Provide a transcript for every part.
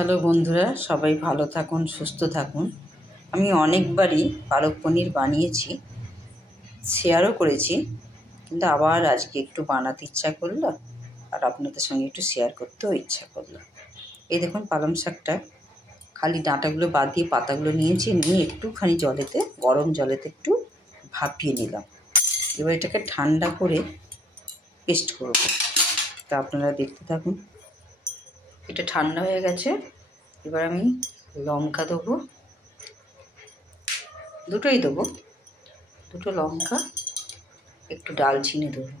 Hello বন্ধুরা, সবাই ভালো থাকুন, সুস্থ থাকুন। আমি অনেকবারই পালক পনির বানিয়েছি, শেয়ারও করেছি, কিন্তু আবার আজকে একটু বানাতে ইচ্ছা করলো আর আপনাদের সঙ্গে একটু শেয়ার করতেও ইচ্ছা করলো। এই দেখুন, পালং শাকটা খালি ডাঁটাগুলো বাদ দিয়ে পাতাগুলো নিয়েছি, নিয়ে একটুখানি গরম জলেতে একটু ভাপিয়ে নিলাম। এবার এটাকে ঠান্ডা করে পেস্ট করব। তা আপনারা দেখতে থাকুন। এটা ঠান্ডা হয়ে গেছে। এবার আমি লঙ্কা দেবো, দুটোই দেবো, দুটো লঙ্কা, একটু ডালচিনি দেবো,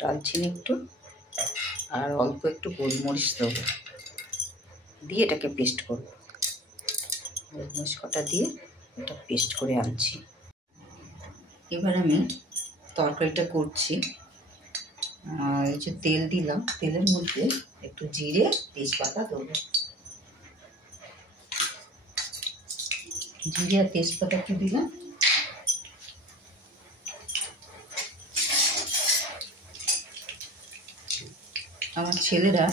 ডালচিনি একটু, আর অল্প একটু গোলমরিচ দেবো, দিয়ে এটাকে পেস্ট করবো। গোলমরিচ কটা দিয়ে এটা পেস্ট করে আনছি। এবার আমি তরকারিটা করছি। এই যে তেল দিলাম, তেলের মধ্যে একটু জিরে, তেজপাতা দেবো। জিরে আর তেজপাতা একটু দিলাম। আমার ছেলেরা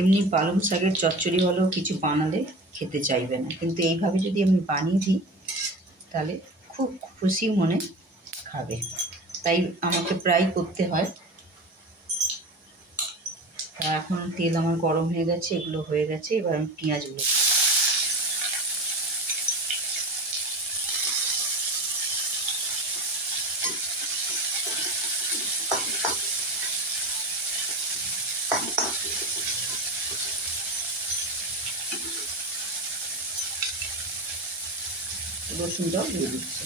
এমনি পালং শাকের চচ্চড়ি হলেও কিছু বানালে খেতে চাইবে না, কিন্তু এইভাবে যদি আমি বানিয়ে দিই তাহলে খুব খুশি মনে খাবে, তাই আমাকে প্রায় করতে হয়। তা এখন তেল আমার গরম হয়ে গেছে, এগুলো হয়ে গেছে। এবার আমি পেঁয়াজগুলো রসুনটাও দিয়ে দিচ্ছি।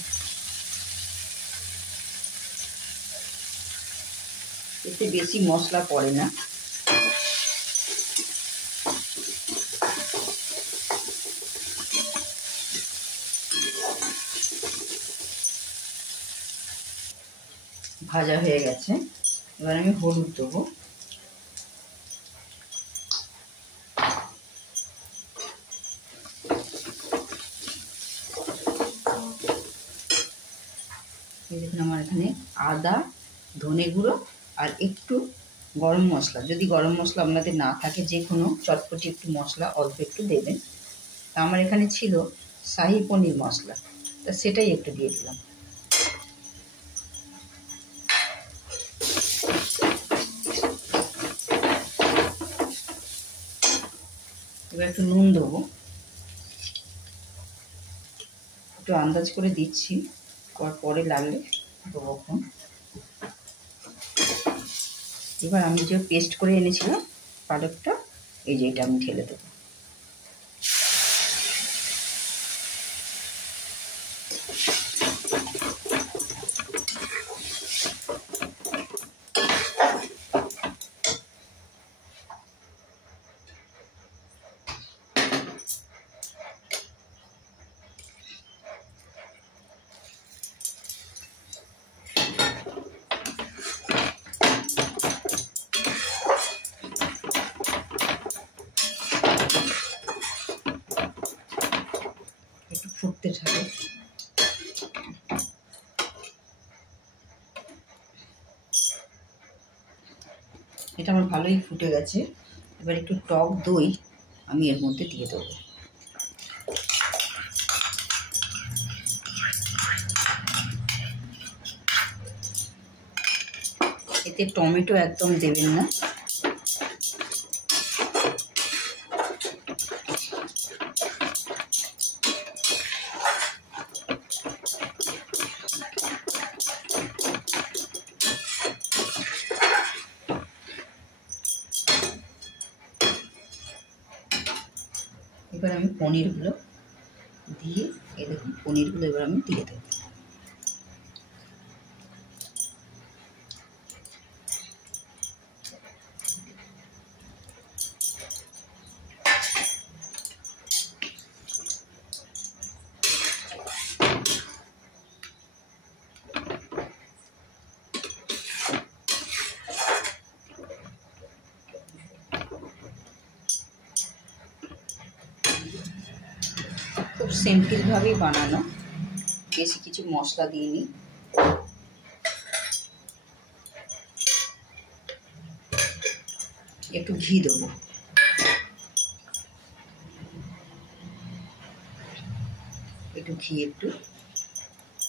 এতে বেশি মশলা পড়ে না। ভাজা হয়ে গেছে। এবার আমি হলুদ দেবো, দেখুন আমার এখানে আদা, ধনে গুঁড়ো আর একটু গরম মশলা, যদি গরম মশলা আপনাদের না থাকে যে কোনো চটপটি একটু মশলা অল্প একটু দেবেন। তা আমার এখানে ছিল শাহি পনির মশলা, তা সেটাই একটু দিয়ে দিলাম। এবার একটু নুন দেবো, একটু আন্দাজ করে দিচ্ছি, পরে লাগলে দেবো। এবার আমি যে পেস্ট করে এনেছিলাম পালকটা, এই যে এটা আমি ঢেলে দেবো। একটু ফুটতে থাকে। এটা আমার ভালোই ফুটে গেছে। এবার একটু টক দই আমি এর মধ্যে দিয়ে দেবো। এতে টমেটো একদম দেবেন না। এবার আমি পনিরগুলো দিয়ে, এই দেখুন পনিরগুলো এবার আমি দিয়ে দেবো। খুব সিম্পলভাবেই বানানো, বেশি কিছু মশলা দিইনি। একটু ঘি দেবো। একটু ঘি একটু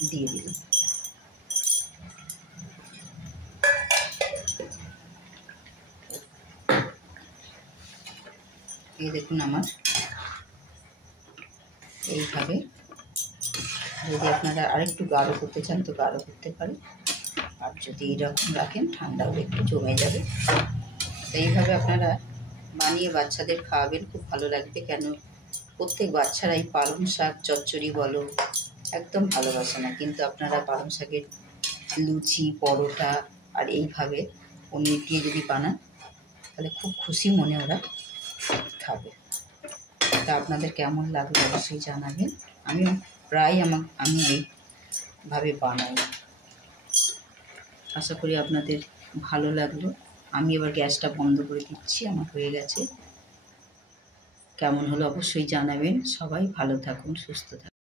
দিয়ে দিলাম। এই দেখুন আমার এইভাবে, যদি আপনারা আরেকটু গাঢ় করতে চান তো গাঢ় করতে পারেন, আর যদি এরকম রাখেন ঠান্ডা হলে একটু জমে যাবে। তো এইভাবে আপনারা বানিয়ে বাচ্চাদের খাওয়াবেন, খুব ভালো লাগবে। কেন প্রত্যেক বাচ্চারাই পালং শাক চচ্চড়ি বলো একদম ভালোবাসে না, কিন্তু আপনারা পালং শাকের লুচি পরোটা আর এইভাবে পনির দিয়ে যদি বানান তাহলে খুব খুশি মনে ওরা খাবে। তা আপনাদের কেমন লাগলো অবশ্যই জানাবেন। আমি প্রায় আমি এইভাবে বানাই। আশা করি আপনাদের ভালো লাগলো। আমি এবার গ্যাসটা বন্ধ করে দিচ্ছি, আমার হয়ে গেছে। কেমন হলো অবশ্যই জানাবেন। সবাই ভালো থাকুন, সুস্থ থাকুন।